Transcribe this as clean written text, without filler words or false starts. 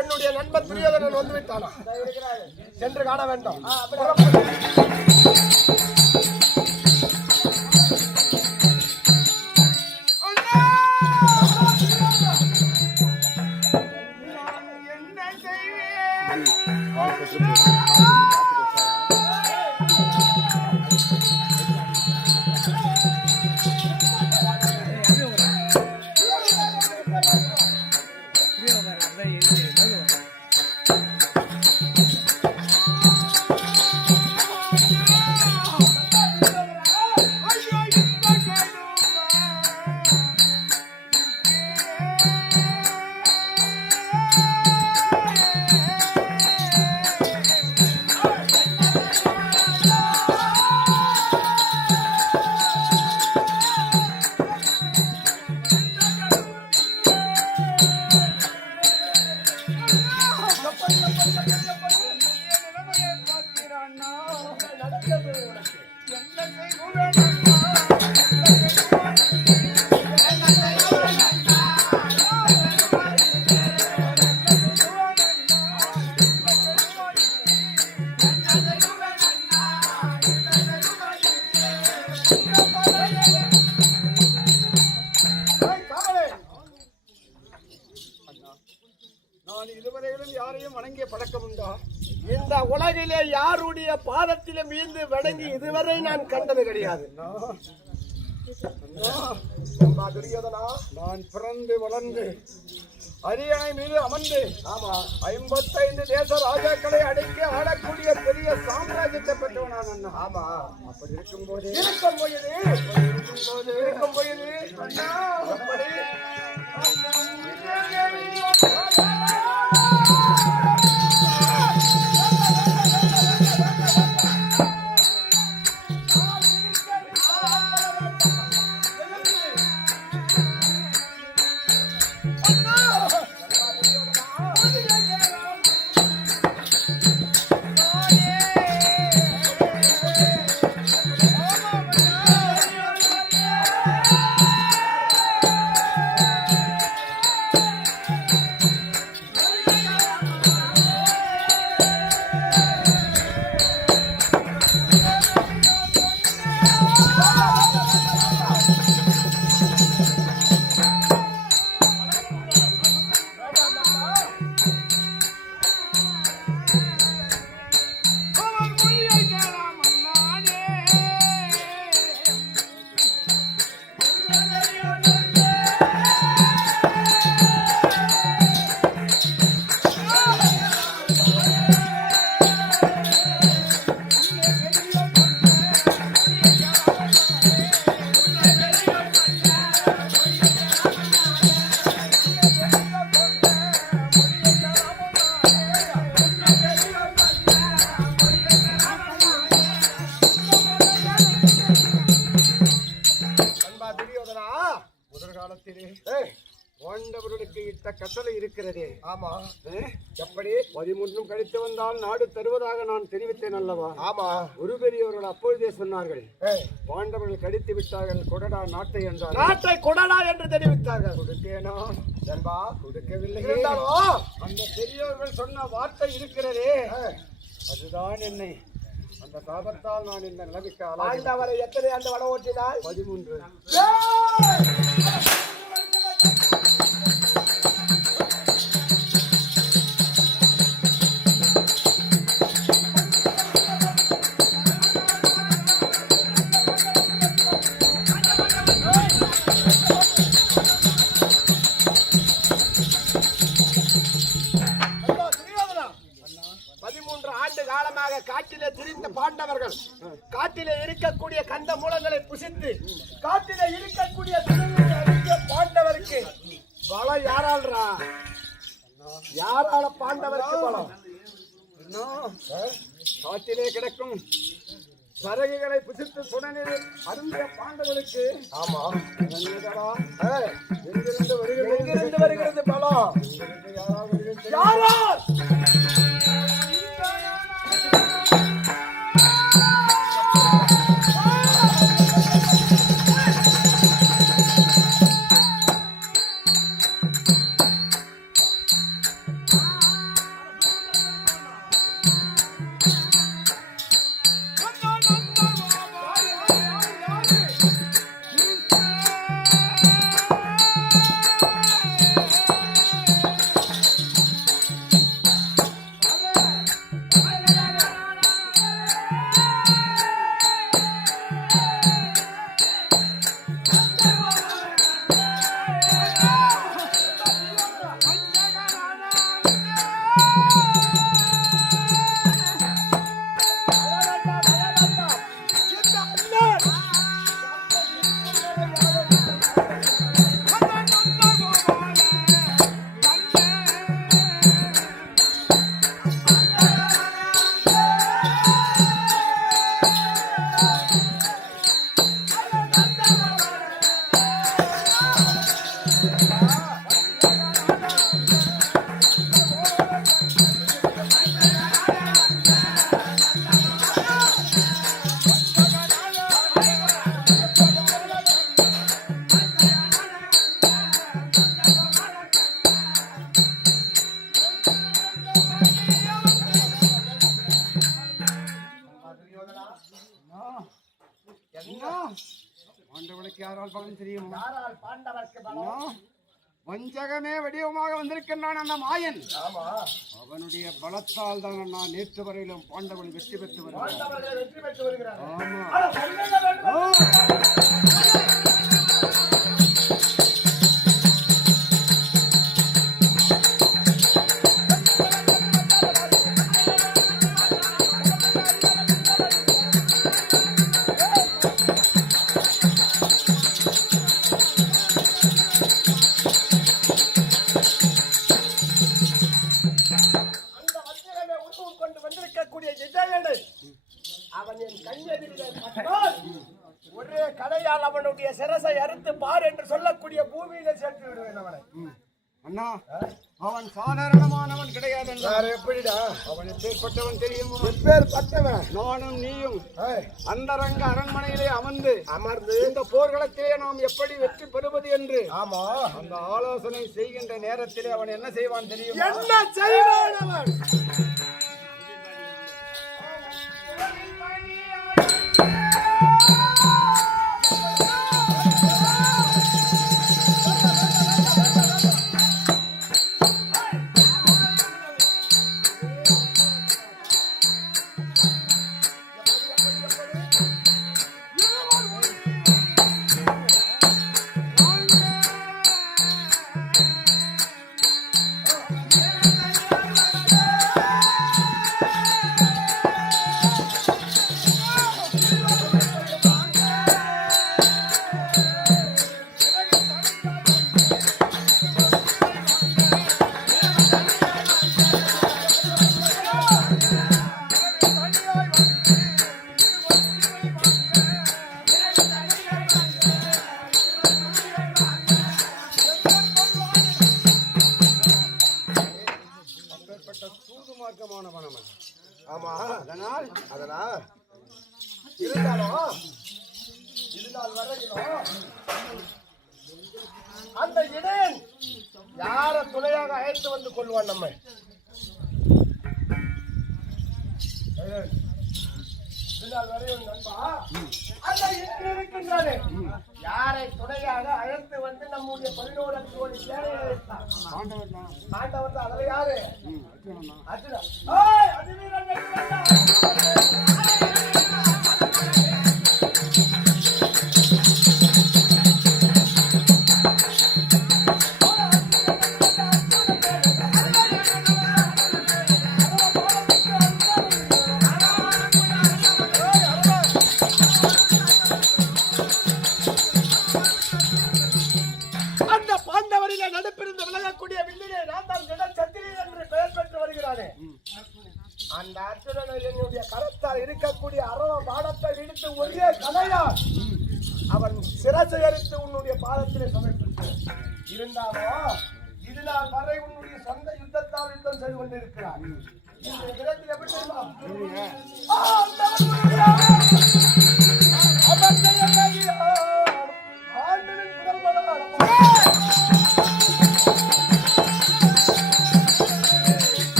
என்னுடைய நண்பன் துரியோதனன் வந்து விட்டானா? சென்று காண வேண்டும். இந்த உலகிலே யாருடைய பாதத்திலே மீந்து வணங்கி இதுவரை நான் கண்டது கிடையாது. நான் பிறந்து வளர்ந்து அரியணை மீது அமர்ந்து 55 தேச ராஜாக்களை அடக்கி ஆளக்கூடிய பெரிய சாம்ராஜ்யத்தை பெற்றவனான் அண்ணா. ஆமா, அப்படி இருக்கும் போது கட்டளை இருக்கிறதே. ஆமா, எப்படி 13 கழித்து வந்தால் நாடு தருவதாக நான் தெரிவித்தேன் அல்லவா? ஆமா, குரு பெரியவர்கள் அப்பொழுதே சொன்னார்கள், பாண்டவர்கள் கடித்து விட்டார்கள் கொடடா நாட்டை என்றார். நாட்டை கொடடா என்று தெரிவித்தார்கள். கொடுத்தேனா? நண்பா, கொடுக்கவில்லை. அந்த பெரியவர்கள் சொன்ன வார்த்தை இருக்கிறதே, அதுதான் என்னை அந்த சாபத்தால் நான் இந்த நிலைமைக்கு ஆளாண்டவரை. எத்தனை ஆண்டு வட ஓட்டினார்? 13. காட்டிலே திரிந்த பாண்டவர்கள் காட்டிலே இருக்கக்கூடிய கந்த மூலங்களை புசித்து காட்டிலே இருக்கக்கூடிய பாண்டவருக்கு பலம் யாரால்ரா? யாரால பாண்டவருக்கு பலம்? காட்டிலே கிடக்கும் சரகுகளை புசித்து சுடனில் அருந்திய பாண்டவர்களுக்கு. ஆமா, எங்கிருந்து வருகிறது பலம்? யாரா? யாரால் பலம் தெரியும்? யாரால் பாண்டவர்க்கு பலம்? வஞ்சகமே வடிவமாக வந்திருக்கின்றான் அந்த மாயன். ஆமா, அவனுடைய பலத்தால் தான் நான் நேற்று வரையிலும் பாண்டவர்கள் வெற்றி பெற்று வருகிறார். ஒரே கடையால் அவனுடைய சிரசை அறுத்து பார் என்று சொல்லக்கூடிய பூமியில சேர்த்து விடுவேன் அவனை. அண்ணா, அவன் சாதாரணமானவன் கிடையாது. எப்படிடா அவன் எப்பேற்பட்டவன் தெரியுமா? எப்பேற்பட்டவன்? நானும் நீயும் அந்தரங்க அரண்மனையிலே அமர்ந்து இந்த போர்க்களத்திலே நாம் எப்படி வெற்றி பெறுவது என்று ஆமா அந்த ஆலோசனை செய்கின்ற நேரத்திலே அவன் என்ன செய்வான் தெரியுமா? என்ன செய்வான் அவன்? அந்த இடையன் யார துணையாக அழைத்து வந்து கொள்வான் நம்மை? யாரை துணையாக அழைத்து வந்து நம்முடைய 11 கோடி சேனையை அழைத்தான்? ஆண்டவன் தான். அதுல யாரு? அர்ஜுனன். அந்த அர்ஜுனன் என்னுடைய கரத்தால் இருக்கக்கூடிய அரவ பாடத்தை இடித்து ஒரே கலையால் அவன் சிரசை அறுத்து உன்னுடைய பாதத்திலே சமர்ப்பித்தான். இருந்தாலும் இது நாள் வரை உன்னுடைய சொந்த யுத்தத்தால் யுத்தம் செய்து கொண்டிருக்கிறார். இந்த இடத்தில் எப்படி